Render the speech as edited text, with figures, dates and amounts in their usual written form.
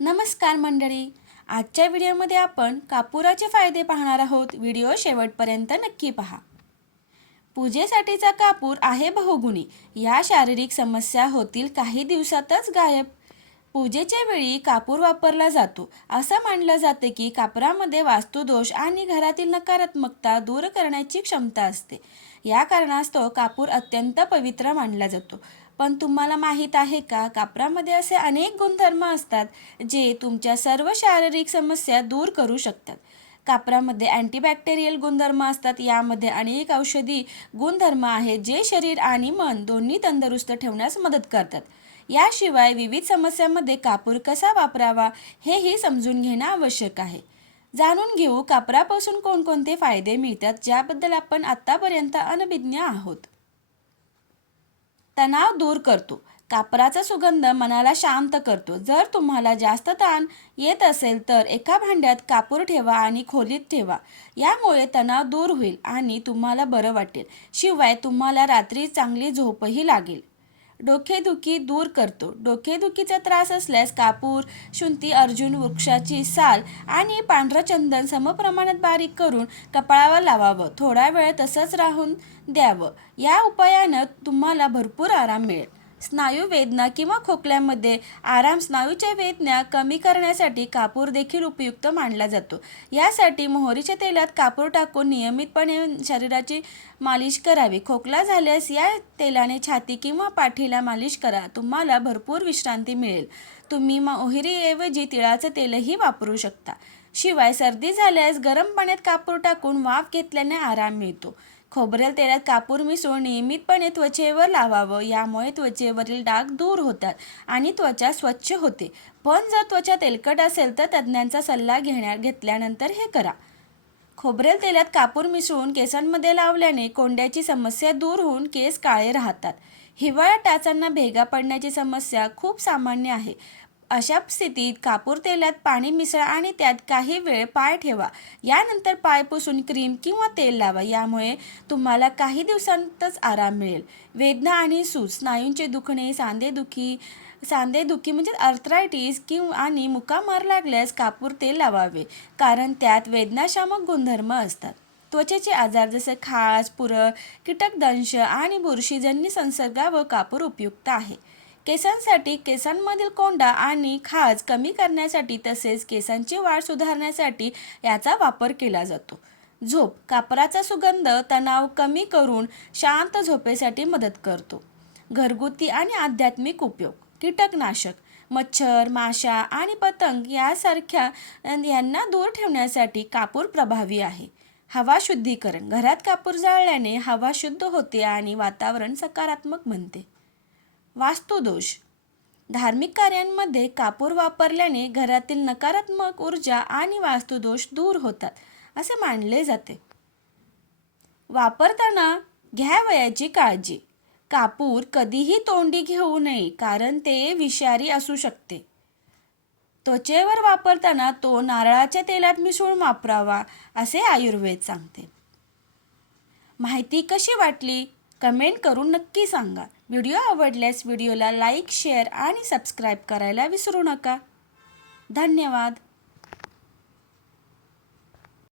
नमस्कार मंडळी. आजच्या व्हिडिओमध्ये आपण कापुराचे फायदे पाहणार आहोत. व्हिडिओ शेवटपर्यंत नक्की पहा. पूजेसाठीचा कापूर आहे बहुगुणी. या शारीरिक समस्या होतील काही दिवसातच गायब. पूजेच्या वेळी कापूर वापरला जातो. असं मानलं जाते की कापरामध्ये वास्तुदोष आणि घरातील नकारात्मकता दूर करण्याची क्षमता असते. या कारणास्तव कापूर अत्यंत पवित्र मानला जातो. पण तुम्हाला माहीत आहे का, कापरामध्ये असे अनेक गुणधर्म असतात जे तुमच्या सर्व शारीरिक समस्या दूर करू शकतात. कापरामध्ये अँटीबॅक्टेरियल गुणधर्म असतात. यामध्ये अनेक औषधी गुणधर्म आहेत जे शरीर आणि मन दोन्ही तंदुरुस्त ठेवण्यास मदत करतात. याशिवाय विविध समस्यांमध्ये कापूर कसा वापरावा हेही समजून घेणं आवश्यक आहे. जाणून घेऊ कापरापासून कोणकोणते फायदे मिळतात, ज्याबद्दल आपण आतापर्यंत अनभिज्ञ आहोत. तणाव दूर करतो. कापराचा सुगंध मनाला शांत करतो. जर तुम्हाला जास्त ताण येत असेल तर एका भांड्यात कापूर ठेवा आणि खोलीत ठेवा. यामुळे तणाव दूर होईल आणि तुम्हाला बरं वाटेल. शिवाय तुम्हाला रात्री चांगली झोपही लागेल. डोकेदुखी दूर करतो. डोकेदुखीचा त्रास असल्यास कापूर, शुंठी, अर्जुन वृक्षाची साल आणि पांढरं चंदन समप्रमाणात बारीक करून कपाळावर लावावं. थोडा वेळ तसंच राहून द्यावं. या उपायानं तुम्हाला भरपूर आराम मिळेल. स्नायू वेदना किंवा खोकल्यामध्ये आराम. स्नायूच्या वेदना कमी करण्यासाठी कापूर देखील उपयुक्त मानला जातो. यासाठी मोहरीच्या तेलात कापूर टाकून नियमितपणे शरीराची मालिश करावी. खोकला झाल्यास या तेलाने छाती किंवा पाठीला मालिश करा. तुम्हाला भरपूर विश्रांती मिळेल. तुम्ही मोहरीऐवजी तिळाचं तेलही वापरू शकता. शिवाय सर्दी झाल्यास गरम पाण्यात कापूर टाकून वाफ घेतल्याने आराम मिळतो. खोबरेल तेलात कापूर मिसळून नियमितपणे त्वचेवर लावावं. यामुळे त्वचेवरील डाग दूर होतात आणि त्वचा स्वच्छ होते. पण जर त्वचा तेलकट असेल तर तज्ज्ञांचा सल्ला घेतल्यानंतर हे करा. खोबरेल तेलात कापूर मिसळून केसांमध्ये लावल्याने कोंड्याची समस्या दूर होऊन केस काळे राहतात. हिवाळ्यात टाचांना भेगा पडण्याची समस्या खूप सामान्य आहे. अशा स्थितीत कापूर तेलात पाणी मिसळा आणि त्यात काही वेळ पाय ठेवा. यानंतर पाय पुसून क्रीम किंवा तेल लावा. यामुळे तुम्हाला काही दिवसांतच आराम मिळेल. वेदना आणि सूज, स्नायूंचे दुखणे, सांधेदुखी म्हणजे आर्थरायटिस आणि मुकामार लागल्यास कापूर तेल लावावे, कारण त्यात वेदनाशामक गुणधर्म असतात. त्वचेचे आजार जसे खाज, पुरळ, कीटकदंश आणि बुरशीजन्य संसर्गावर कापूर उपयुक्त आहे. केसांसाठी, केसांमधील कोंडा आणि खाज कमी करण्यासाठी तसेच केसांची वाढ सुधारण्यासाठी याचा वापर केला जातो. झोप. कापराचा सुगंध तणाव कमी करून शांत झोपेसाठी मदत करतो. घरगुती आणि आध्यात्मिक उपयोग. कीटकनाशक. मच्छर, माशा आणि पतंग यांना दूर ठेवण्यासाठी कापूर प्रभावी आहे. हवा शुद्धीकरण. घरात कापूर जाळल्याने हवा शुद्ध होते आणि वातावरण सकारात्मक बनते. वास्तुदोष. धार्मिक कार्यांमध्ये कापूर वापरल्याने घरातील नकारात्मक ऊर्जा आणि वास्तुदोष दूर होतात असे मानले जाते. वापरताना घ्यावयाची काळजी. कापूर कधीही तोंडी घेऊ नये, कारण ते विषारी असू शकते. त्वचेवर वापरताना तो नारळाच्या तेलात मिसळून वापरावा असे आयुर्वेद सांगते. माहिती कशी वाटली कमेंट करून नक्की सांगा. व्हिडिओ आवडल्यास व्हिडिओला लाईक, शेअर आणि सबस्क्राईब करायला विसरू नका. धन्यवाद.